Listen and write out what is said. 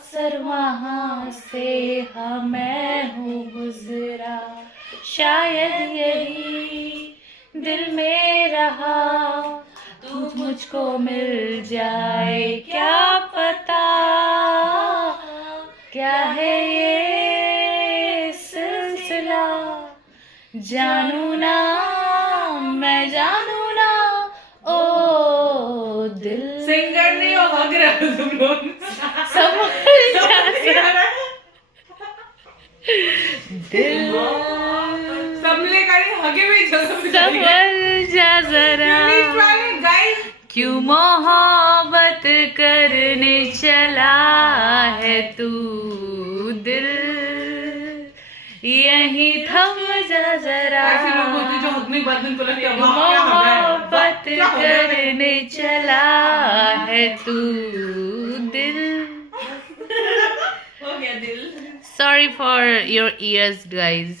अक्सर वहाँ से हाँ मैं हूँ गुजरा, शायद यही दिल में रहा, तू मुझको मिल जाए क्या पता, क्या है ये सिलसिला, जानू ना मैं जानू ना ओ दिल। सिंगर नहीं हो, हग रहे हो तुम लोग। दिल सबले का ये हगे में समझ जा जरा, क्यों मोहब्बत करने चला है तू दिल, यहीं थम जा जरा, ऐसे लोग होते हैं जो हगने के बाद उनको लगता है क्यों वाह क्या हगा है, मोहब्बत क्या हगा है। करने चला है तू दिल। हो गया दिल। Sorry for your ears, guys.